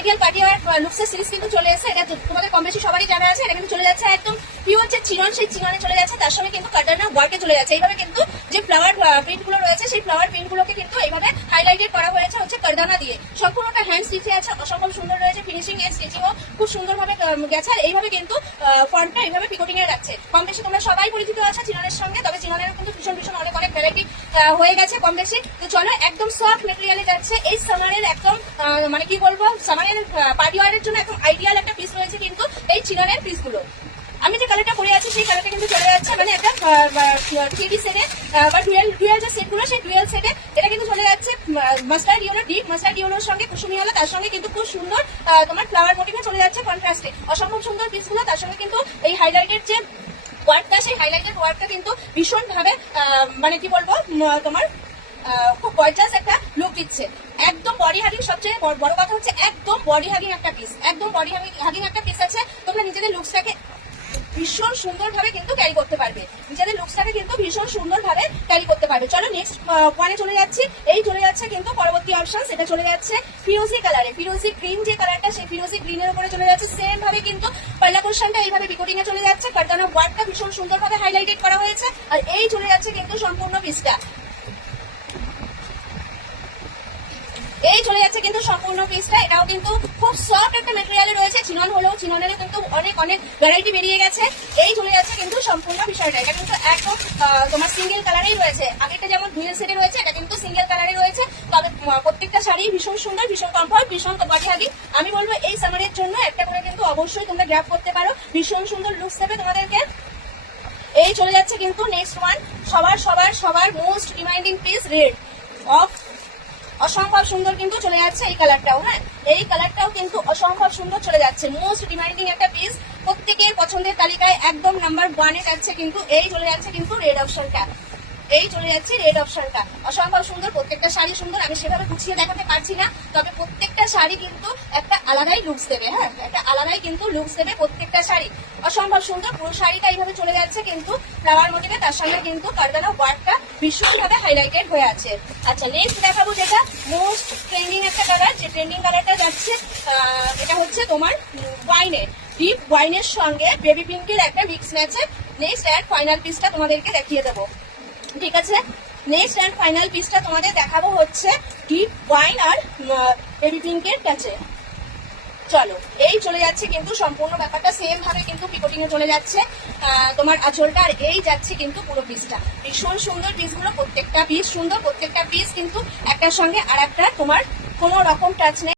Ideal party wear লুকসের series কিন্তু চলে এসেছে। এটা তোমাদের কম বেশি সবারই জানা আছে। এটা কিন্তু চলে যাচ্ছে একদম পিওর যে চিনন, সেই চিননে চলে যাচ্ছে, তার সঙ্গে কিন্তু কাটানা ওয়ার্কে চলে যাচ্ছে। এইভাবে কিন্তু যে ফ্লাওয়ার প্রিন্ট গুলো রয়েছে, সেই ফ্লাওয়ার প্রিন্ট গুলোকে কিন্তু এইভাবে হাইলাইটেড করা হয়েছে হচ্ছে কারদানা দিয়ে। সম্পূর্ণটা হ্যান্ড স্টিচে আছে, অসম্ভব সুন্দর রয়েছে। ফিনিশিং এর স্টিচিংও খুব সুন্দরভাবে গেছে। আর এইভাবে কিন্তু ফন্টটা এইভাবে পিকোটিং এ রাখছে। কম বেশি তোমরা সবাই পরিচিত আছে চিননের সঙ্গে, তবে চিননের কিন্তু ভীষণ ভীষণ অনেক অনেক ভ্যারাইটি হয়ে গেছে কম বেশি। তো চলো, একদম সফট মেটেরিয়ালে যাচ্ছে। এই সামারের একদম মানে কি বলবো, সামারের পার্টি ওয়্যারের জন্য একদম আইডিয়াল একটা পিস রয়েছে কিন্তু এই চিননের পিসগুলো। আমি যে কালারটা পরে আছি সেই কালারটা কিন্তু চলে যাচ্ছে মানে একটা 3D সেটে বা ডুয়েল যে সেটগুলো, সেই ডুয়েল সেটে এটা কিন্তু চলে যাচ্ছে মাস্টার্ড ইয়েলো, ডিপ মাস্টার্ড ইয়েলোর সঙ্গে কুসুমি হলো, তার সঙ্গে কিন্তু খুব সুন্দর তোমার ফ্লাওয়ার মোটিভে চলে যাচ্ছে কন্ট্রাস্টে। অসম্ভব সুন্দর পিসগুলো, তার সঙ্গে কিন্তু এই হাইলাইটেড যে ওয়ার্কটা, সেই হাইলাইটেড ওয়ার্কটা কিন্তু ভীষণ ভাবে মানে কি বলবো তোমার খুব গর্জাস একটা লুক দিচ্ছে। একদম বডি হাগিং, সবচেয়ে বড় কথা হচ্ছে একদম বডি হাগিং একটা পিস, একদম বডি হাগিং একটা পিস আছে। তোমরা নিজেদের লুকসটাকে ভীষণ সুন্দরভাবে কিন্তু ক্যারি করতে পারবে, নিজেদের লুকসটাকে কিন্তু ভীষণ সুন্দরভাবে ক্যারি করতে পারবে। চলো নেক্সট ওয়ানে চলে যাচ্ছি। এই চলে যাচ্ছে কিন্তু পরবর্তী অপশন, সেটা চলে যাচ্ছে ফিরোজি কালারে। ফিরোজি গ্রিন যে কালারটা, সেই ফিরোজি গ্রিনের উপরে চলে যাচ্ছে সেম ভাবে কিন্তু পাল্লা পোর্শনটা এইভাবে পিকোটিং এ চলে যাচ্ছে। কারদানা ওয়ার্কটা ভীষণ সুন্দরভাবে হাইলাইটেড করা হয়েছে। আর এই চলে যাচ্ছে কিন্তু সম্পূর্ণ পিসটা, এই চলে যাচ্ছে কিন্তু সম্পূর্ণ পিসটা। এটাও কিন্তু খুব সফট একটা মেটেরিয়ালে রয়েছে। চিনন হলেও চিননের কিন্তু অনেক অনেক ভ্যারাইটি বেরিয়ে গেছে। এই চলে যাচ্ছে কিন্তু সম্পূর্ণ বিষয়টা। এটা কিন্তু একদম তোমার সিঙ্গেল কালারেই রয়েছে। আগেরটা যেমন ডুয়েল সেটে রয়েছে, এটা কিন্তু সিঙ্গেল কালারে রয়েছে। তবে প্রত্যেকটা শাড়ি ভীষণ সুন্দর, ভীষণ কমফর্ট, ভীষণ বডি হাগিং। আমি বলবো এই সামারের জন্য একটা করে কিন্তু অবশ্যই তোমরা গ্র্যাব করতে পারো। ভীষণ সুন্দর লুকস দেবে তোমাদেরকে। এই চলে যাচ্ছে কিন্তু নেক্সট ওয়ান, সবার সবার সবার most demanding piece, red of. অসম্ভব সুন্দর কিন্তু চলে যাচ্ছে এই কালারটাও। হ্যাঁ, এই কালারটাও কিন্তু অসম্ভব সুন্দর চলে যাচ্ছে। মোস্ট ডিমান্ডিং একটা পিস, প্রত্যেকের পছন্দের তালিকায় একদম নাম্বার 1-এ যাচ্ছে কিন্তু এই চলে যাচ্ছে কিন্তু রেড অপশনটা। এই চলে যাচ্ছে রেড অপশনটা, অসম্ভব সুন্দর। প্রত্যেকটা শাড়ি সুন্দর, আমি সেভাবে গুছিয়ে দেখাতে পারছি না, তবে প্রত্যেকটা শাড়ি কিন্তু একটা আলাদাই লুকস দেবে। হ্যাঁ, একটা আলাদাই কিন্তু লুকস দেবে প্রত্যেকটা শাড়ি। অসম্ভব সুন্দর পুরো শাড়িটা এইভাবে চলে যাচ্ছে কিন্তু ফ্লাওয়ার মোটিভে, তার সঙ্গে কিন্তু কারদানা ওয়ার্কটা ভীষণভাবে হাইলাইটেড হয়ে আছে। আচ্ছা, নেক্সট দেখাবো যেটা মোস্ট ট্রেন্ডিং একটা কালার। যে ট্রেন্ডিং কালারটা যাচ্ছে এটা হচ্ছে তোমার ওয়াইনের, ডিপ ওয়াইনের সঙ্গে বেবি পিঙ্কের একটা মিক্স ম্যাচে। নেক্সট অ্যান্ড ফাইনাল পিসটা তোমাদেরকে দেখিয়ে দেবো, ঠিক আছে? নেক্সট অ্যান্ড ফাইনাল পিসটা তোমাদের দেখাবো হচ্ছে ডিপ ওয়াইন আর বেবি পিঙ্কের কাছে। চলো, এই চলে যাচ্ছে কিন্তু সম্পূর্ণ ব্যাপারটা সেম ভাবে কিন্তু পিকোটিং এ চলে যাচ্ছে তোমার আঁচলটা। আর এই যাচ্ছে কিন্তু পুরো পিসটা। ভীষণ সুন্দর পিসগুলো, প্রত্যেকটা পিস সুন্দর, প্রত্যেকটা পিস কিন্তু একটার সঙ্গে আর একটা তোমার কোনো রকম টাচ নেই।